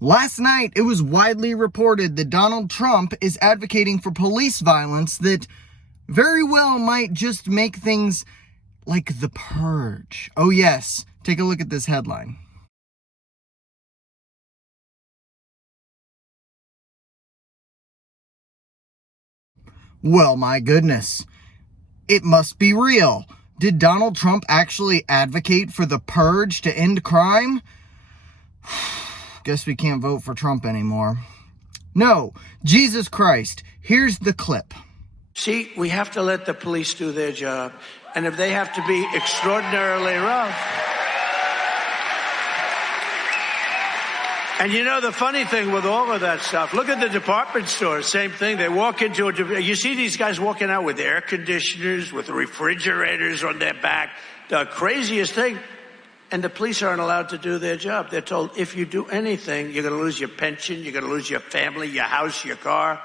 Last night, it was widely reported that Donald Trump is advocating for police violence that very well might just make things like the Purge. Oh yes, take a look at this headline. Well, my goodness. It must be real. Did Donald Trump actually advocate for the Purge to end crime? Guess we can't vote for Trump anymore. No, Jesus Christ. Here's the clip. See, we have to let the police do their job. And if they have to be extraordinarily rough. And you know, the funny thing with all of that stuff, look at the department stores, same thing. They walk into you see these guys walking out with air conditioners, with refrigerators on their back, the craziest thing. And the police aren't allowed to do their job. They're told, if you do anything, you're going to lose your pension, you're going to lose your family, your house, your car.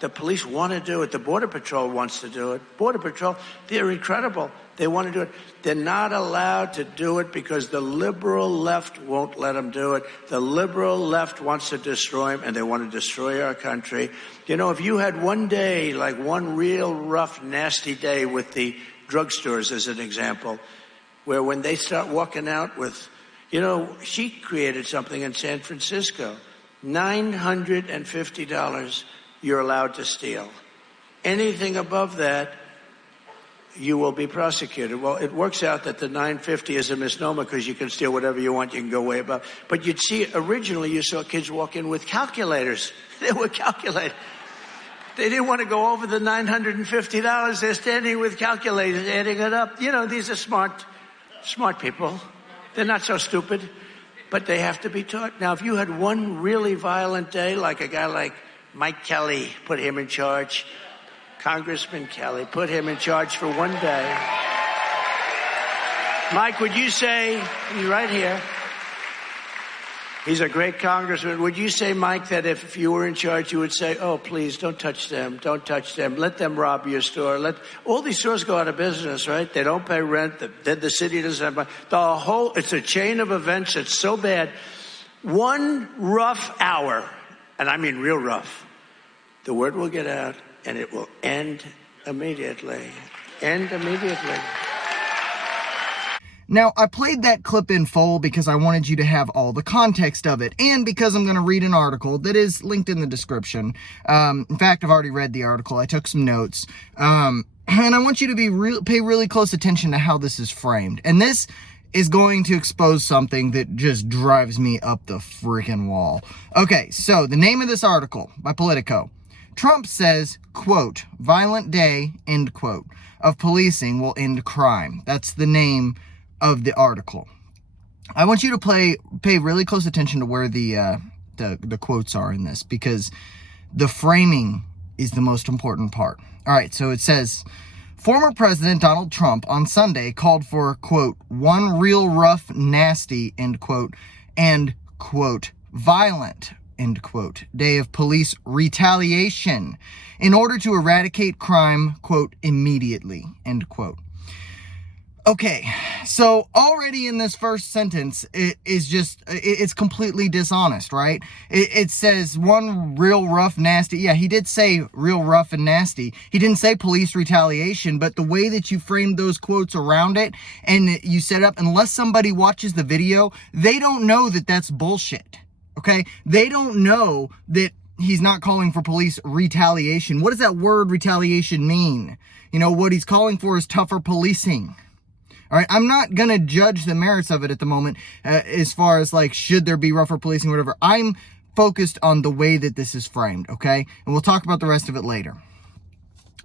The police want to do it. The Border Patrol wants to do it. Border Patrol, they're incredible. They want to do it. They're not allowed to do it because the liberal left won't let them do it. The liberal left wants to destroy them, and they want to destroy our country. You know, if you had one day, like one real rough, nasty day with the drugstores as an example, where when they start walking out with, you know, she created something in San Francisco, $950 you're allowed to steal. Anything above that, you will be prosecuted. Well, it works out that the $950 is a misnomer because you can steal whatever you want. You can go way above. But you'd see, originally you saw kids walk in with calculators. They were calculating. They didn't want to go over the $950. They're standing with calculators, adding it up. You know, these are smart people. They're not so stupid, but they have to be taught. Now, if you had one really violent day, like a guy like Mike Kelly, put him in charge. Congressman Kelly, put him in charge for one day. Mike, would you say, he's right here. He's a great congressman. Would you say, Mike, that if you were in charge, you would say, oh, please, don't touch them. Don't touch them. Let them rob your store. All these stores go out of business, right? They don't pay rent. The city doesn't have money. It's a chain of events. It's so bad. One rough hour, and I mean real rough, the word will get out and it will end immediately. End immediately. Now, I played that clip in full because I wanted you to have all the context of it, and because I'm going to read an article that is linked in the description. In fact, I've already read the article. I took some notes. And I want you to pay really close attention to how this is framed. And this is going to expose something that just drives me up the freaking wall. Okay, so the name of this article by Politico. Trump says, quote, violent day, end quote, of policing will end crime. That's the name of the article. I want you to pay really close attention to where the quotes are in this, because the framing is the most important part. All right, so it says, former President Donald Trump on Sunday called for, quote, one real rough, nasty, end quote, and, quote, violent, end quote, day of police retaliation in order to eradicate crime, quote, immediately, end quote. Okay, so already in this first sentence, it's completely dishonest, right? It says one real rough, nasty. Yeah, he did say real rough and nasty. He didn't say police retaliation, but the way that you framed those quotes around it and you set up, unless somebody watches the video, they don't know that that's bullshit, okay? They don't know that he's not calling for police retaliation. What does that word retaliation mean? You know, what he's calling for is tougher policing. All right, I'm not going to judge the merits of it at the moment as far as, like, should there be rougher policing or whatever. I'm focused on the way that this is framed, okay? And we'll talk about the rest of it later.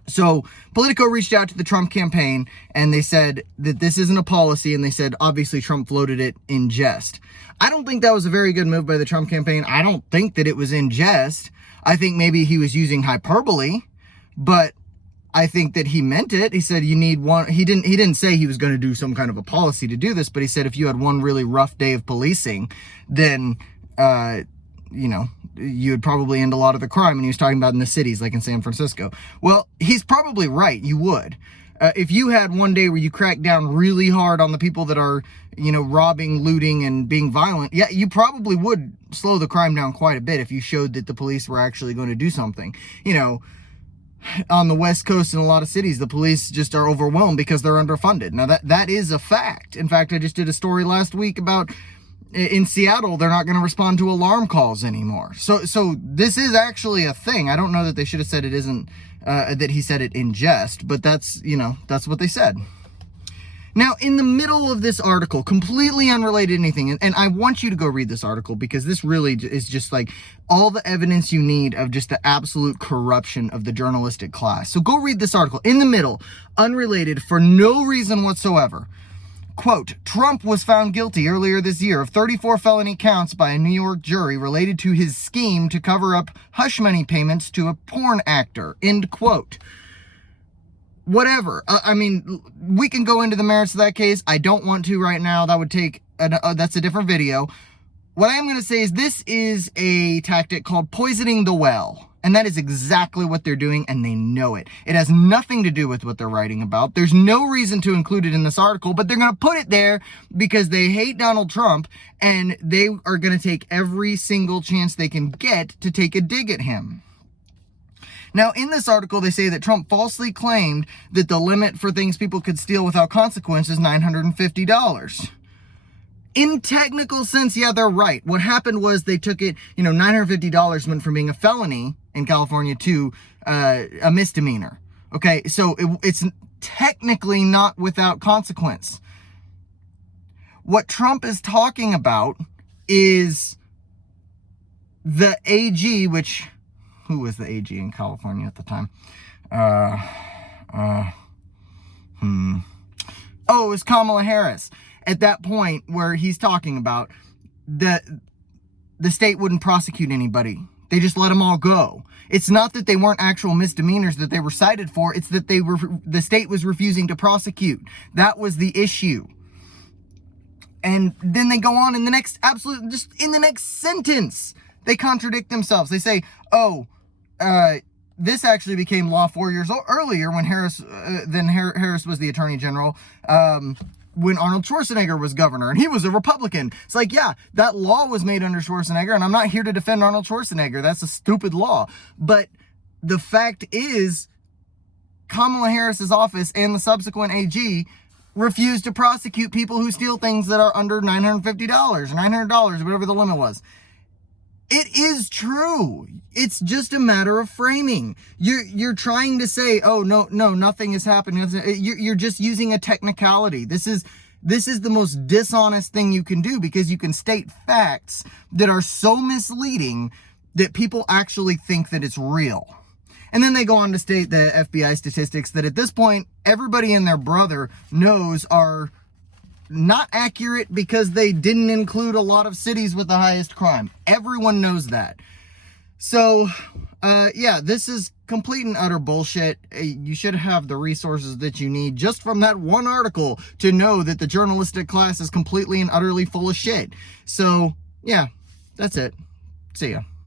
So Politico reached out to the Trump campaign, and they said that this isn't a policy, and they said, obviously, Trump floated it in jest. I don't think that was a very good move by the Trump campaign. I don't think that it was in jest. I think maybe he was using hyperbole, but I think that he meant it. He said you need one. He didn't say he was going to do some kind of a policy to do this, but he said if you had one really rough day of policing, then, you know, you would probably end a lot of the crime. And he was talking about in the cities, like in San Francisco. Well, he's probably right. You would. If you had one day where you crack down really hard on the people that are robbing, looting, and being violent, yeah, you probably would slow the crime down quite a bit if you showed that the police were actually going to do something. On the West Coast in a lot of cities, the police just are overwhelmed because they're underfunded. Now, that is a fact. In fact, I just did a story last week about in Seattle, they're not going to respond to alarm calls anymore. So this is actually a thing. I don't know that they should have said it isn't, that he said it in jest, but that's what they said. Now, in the middle of this article, completely unrelated to anything, and I want you to go read this article because this really is just like all the evidence you need of just the absolute corruption of the journalistic class. So go read this article. In the middle, unrelated, for no reason whatsoever. Quote, Trump was found guilty earlier this year of 34 felony counts by a New York jury related to his scheme to cover up hush money payments to a porn actor. End quote. Whatever. We can go into the merits of that case. I don't want to right now. That would take, that's a different video. What I am going to say is this is a tactic called poisoning the well. And that is exactly what they're doing, and they know it. It has nothing to do with what they're writing about. There's no reason to include it in this article, but they're going to put it there because they hate Donald Trump, and they are going to take every single chance they can get to take a dig at him. Now, in this article, they say that Trump falsely claimed that the limit for things people could steal without consequence is $950. In technical sense, yeah, they're right. What happened was they took it, $950 went from being a felony in California to a misdemeanor. Okay, so it's technically not without consequence. What Trump is talking about is the AG, which... Who was the AG in California at the time? Oh, it was Kamala Harris. At that point where he's talking about the state wouldn't prosecute anybody. They just let them all go. It's not that they weren't actual misdemeanors that they were cited for. It's that the state was refusing to prosecute. That was the issue. And then they go on in the next sentence, they contradict themselves. They say, this actually became law 4 years earlier when Harris was the attorney general, when Arnold Schwarzenegger was governor, and he was a Republican. It's like, yeah, that law was made under Schwarzenegger, and I'm not here to defend Arnold Schwarzenegger. That's a stupid law. But the fact is, Kamala Harris's office and the subsequent AG refused to prosecute people who steal things that are under $950 or $900, whatever the limit was. It is true. It's just a matter of framing. You're trying to say, oh, no, nothing has happened. You're just using a technicality. This is the most dishonest thing you can do because you can state facts that are so misleading that people actually think that it's real. And then they go on to state the FBI statistics that at this point, everybody and their brother knows are not accurate because they didn't include a lot of cities with the highest crime. Everyone knows that. So, yeah, this is complete and utter bullshit. You should have the resources that you need just from that one article to know that the journalistic class is completely and utterly full of shit. So, yeah, that's it. See ya.